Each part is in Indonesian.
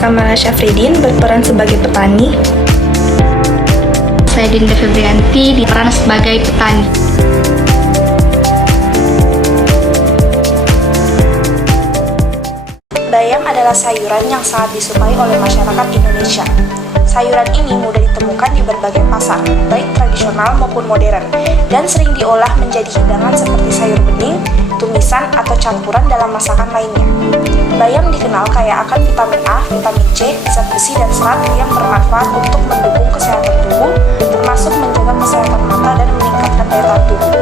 Kamala Syafridin berperan sebagai petani. Saya Dinda Febrianti berperan sebagai petani. Bayam adalah sayuran yang sangat disukai oleh masyarakat Indonesia. Sayuran ini mudah ditemukan di berbagai pasar, baik tradisional maupun modern, dan sering diolah menjadi hidangan seperti sayur bening, tumisan, atau campuran dalam masakan lainnya. Bayam dikenal kaya akan vitamin A, vitamin C, zat besi, dan serat yang bermanfaat untuk mendukung kesehatan tubuh, termasuk menjaga kesehatan mata dan meningkatkan daya tahan tubuh.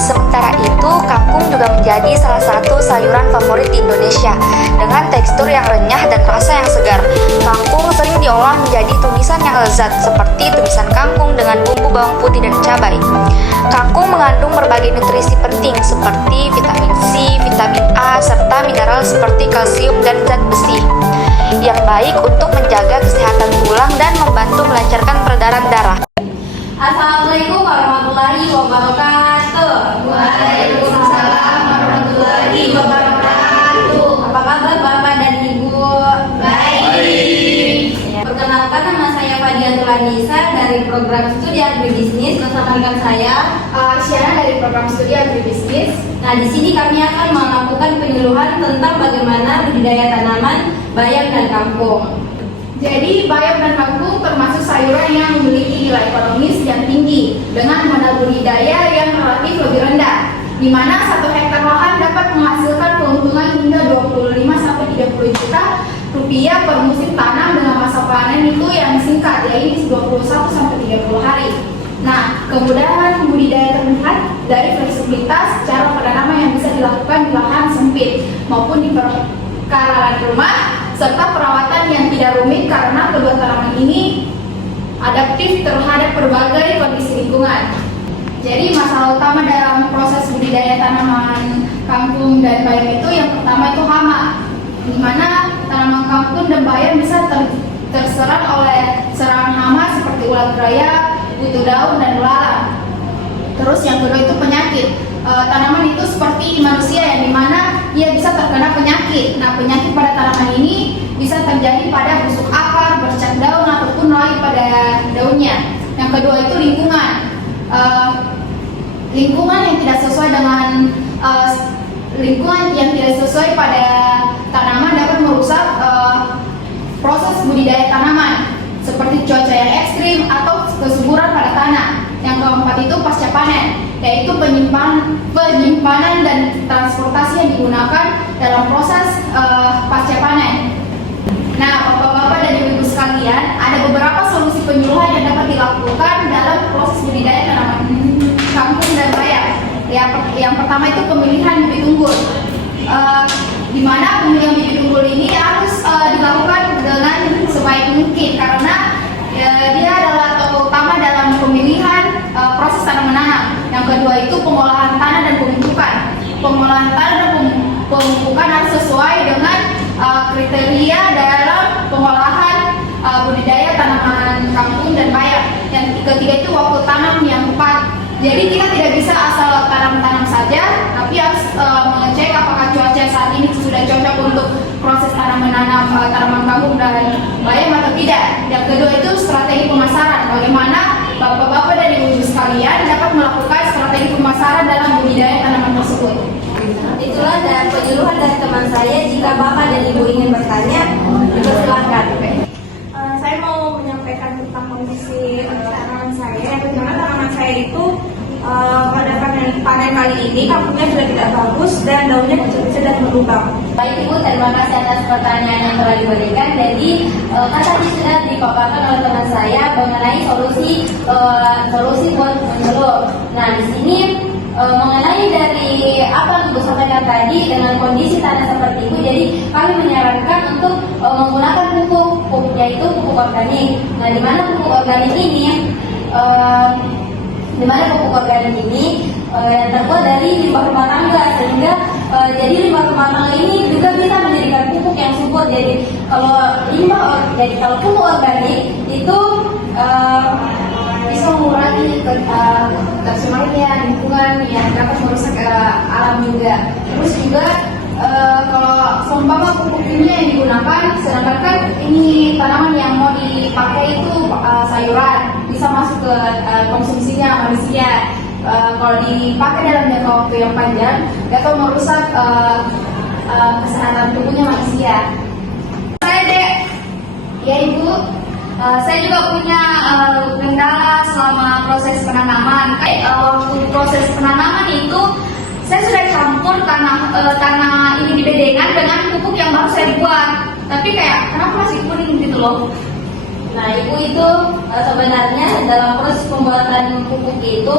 Sementara itu, kangkung juga menjadi salah satu sayuran favorit di Indonesia dengan tekstur yang renyah dan rasa yang segar. Kangkung sering diolah menjadi tumisan yang lezat seperti tumisan kangkung dengan bumbu bawang putih dan cabai. Kangkung mengandung berbagai nutrisi penting seperti vitamin C, vitamin A, serta mineral seperti kalsium dan zat besi yang baik untuk menjaga kesehatan tulang dan membantu melancarkan peredaran darah. Assalamualaikum warahmatullahi wabarakatuh. Waalaikumsalam warahmatullahi wabarakatuh. Apa kabar Bapak dan Ibu? Baik. Perkenalkan, nama saya Fadiatul Anissa dari program studi agribisnis bersama rekan saya Asyana dari program studi agribisnis. Nah, di sini kami akan melakukan penyuluhan tentang bagaimana budidaya tanaman bayam dan kangkung. Jadi, bayam dan kangkung termasuk sayuran yang memiliki nilai ekonomis yang tinggi dengan modal budidaya yang relatif lebih rendah, di mana 1 hektar lahan dapat menghasilkan keuntungan hingga 25-30 juta rupiah per musim tanam dengan masa panen itu yang singkat, yaitu 21-30 hari. Nah, kemudahan budidaya terlihat dari fleksibilitas cara penanaman yang bisa dilakukan di lahan sempit maupun di perkarangan rumah, serta perawatan yang tidak rumit karena kedua tanaman ini adaptif terhadap berbagai kondisi lingkungan. Jadi masalah utama dalam proses budidaya tanaman kangkung dan bayam itu yang pertama itu hama, di mana tanaman kangkung dan bayam bisa terserang oleh serangan hama seperti ulat beraya, kutu daun, dan belalang. Terus yang kedua itu penyakit. Tanaman itu seperti manusia yang dimana ia bisa terkena penyakit. Nah, penyakit pada tanaman ini bisa terjadi pada busuk akar, bercak daun, ataupun layu pada daunnya. Yang kedua itu lingkungan. Lingkungan yang tidak sesuai dengan lingkungan yang tidak sesuai pada tanaman dapat merusak proses budidaya tanaman, seperti cuaca yang ekstrim atau kesuburan pada tanah. Yang keempat itu pasca panen, yaitu penyimpanan dan transportasi yang digunakan dalam proses pasca panen. Nah, Bapak-bapak dan Ibu-ibu sekalian, ada beberapa solusi penyuluhan yang dapat dilakukan dalam proses budidaya tanaman kangkung dan bayam. Yang pertama itu pemilihan bibit unggul, di mana pemilihan bibit unggul ini harus dilakukan dengan sebaik mungkin karena dia adalah tokoh utama dalam pemilihan proses tanam menanam. Yang kedua itu pengolahan tanah dan pemupukan. Pengolahan tanah dan pemupukan harus sesuai dengan kriteria dalam pengolahan budidaya tanaman kangkung dan bayam. Yang ketiga itu waktu tanam yang tepat. Jadi kita tidak bisa asal tanam-tanam saja, tapi harus mengecek apakah cuaca saat ini sudah cocok untuk proses tanam menanam tanaman kangkung dan bayam atau tidak. Yang kedua itu strategi pemasaran. Bagaimana Bapak-bapak dan Ibu-ibu sekalian dapat melakukan strategi pemasaran dalam budidaya tanaman tersebut. Itulah dan penyuluhan dari teman saya. Jika Bapak dan Ibu ingin bertanya, dipersilakan. Saya mau menyampaikan tentang kondisi tanaman saya. Bagaimana tanaman saya itu pada panen kali ini kangkungnya sudah tidak bagus dan daunnya kecil-kecil dan berlubang. Baik Ibu, terima kasih atas pertanyaan yang telah diberikan. Jadi kan tadi sudah dipaparkan oleh teman saya mengenai solusi buat menyuluh. Nah, di sini mengenai dari apa yang Ibu sampaikan tadi dengan kondisi tanah seperti itu, jadi kami menyarankan untuk menggunakan pupuk, yaitu pupuk organik. Nah, di mana pupuk organik ini yang terbuat dari limbah rumah tangga, sehingga jadi limbah rumah tangga ini juga bisa menjadikan pupuk yang subur. Jadi kalau pupuk organik itu bisa mengurangi tercemarnya lingkungan yang dapat merusak alam juga. Terus juga kalau seumpama pupuk kimia yang digunakan digunakan, sedangkan kan ini tanaman yang mau dipakai itu sayuran, bisa masuk ke konsumsinya manusia. Kalau dipakai dalam jangka waktu yang panjang, dapat merusak kesehatan tubuhnya manusia. Saya Dek. Ya Ibu. Saya juga punya kendala selama proses penanaman. Waktu proses penanaman itu saya sudah campur tanah ini di bedengan dengan pupuk yang baru saya buat. Tapi kayak kenapa masih kuning gitu loh? Nah, Ibu itu sebenarnya dalam proses pembuatan pupuk itu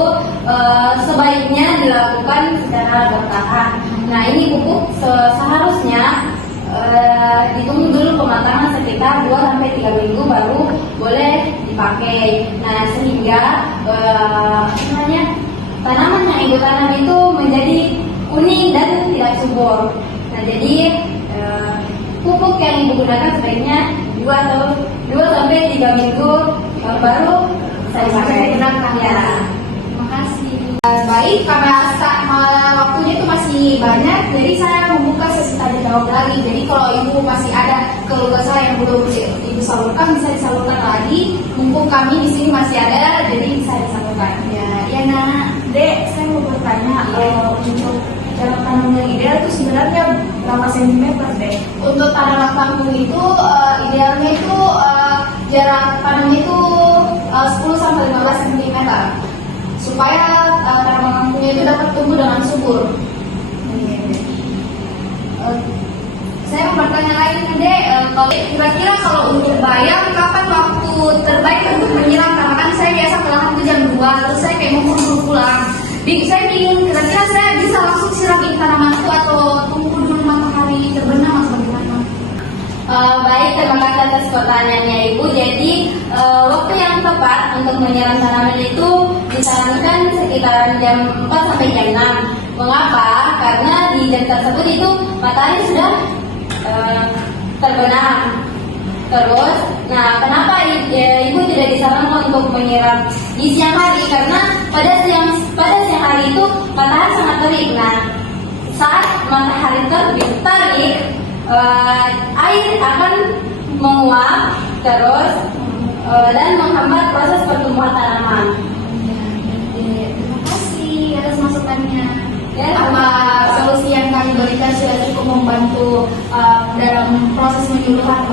sebaiknya dilakukan secara bertahap. Nah, ini pupuk seharusnya ditunggu dulu pematangan sekitar 2-3 minggu baru boleh dipakai. Nah, sehingga tanaman yang Ibu tanam itu menjadi kuning dan tidak subur. Nah, jadi pupuk yang Ibu gunakan sebaiknya 2-3 minggu baru saya pakai. Ya. Terima kasih. Baik, karena waktunya itu masih banyak, jadi saya membuka sesi tanya jawab lagi. Jadi kalau Ibu masih ada keluh kesah yang belum Ibu salurkan, bisa disalurkan lagi. Mumpung kami di sini masih ada, jadi bisa disalurkan. Ya Nak. Dek, saya mau bertanya untuk jarak tanam yang ideal itu sebenarnya berapa sentimeter, Dek? Untuk tanaman kangkung itu idealnya itu jarak tanamnya itu 10-15 cm supaya tanaman kangkungnya itu dapat tumbuh dengan subur. Saya mau bertanya lagi nih Dek, kira-kira kalau untuk bayam kapan waktu terbaik untuk menyiram? Karena kan saya biasa ke lahan itu jam 2, terus saya kayak mau pulang. Saya bingung, kira-kira saya bisa langsung siram ini tanamanku atau tunggu dulu matahari terbenam atau bagaimana? Baik, terima kasih atas pertanyaannya Ibu. Jadi waktu yang tepat untuk menyiram tanaman itu disarankan sekitaran jam 4 sampai jam 6. Mengapa? Karena di jam tersebut itu matahari sudah terbenam. Terus, nah kenapa Ibu tidak disarankan untuk menyiram di siang hari? Karena pada siang hari itu matahari sangat terik. Nah, saat matahari terik, air akan menguap terus dan menghambat proses pertumbuhan tanaman. Terima kasih atas masukannya. Ya, Apa solusi yang kami berikan sudah cukup membantu dalam proses penyuluhan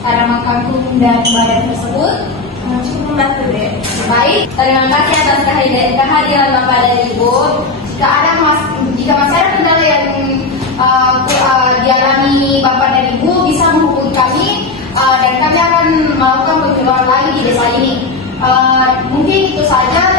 tanaman kangkung dan badan tersebut? Cukup membantu, Dek. Baik, terima kasih atas kehadiran Bapak dan Ibu. jika masih ada kendala yang dialami Bapak dan Ibu, bisa menghubungi kami dan kami akan melakukan penyuluhan lagi di desa ini. Mungkin itu saja.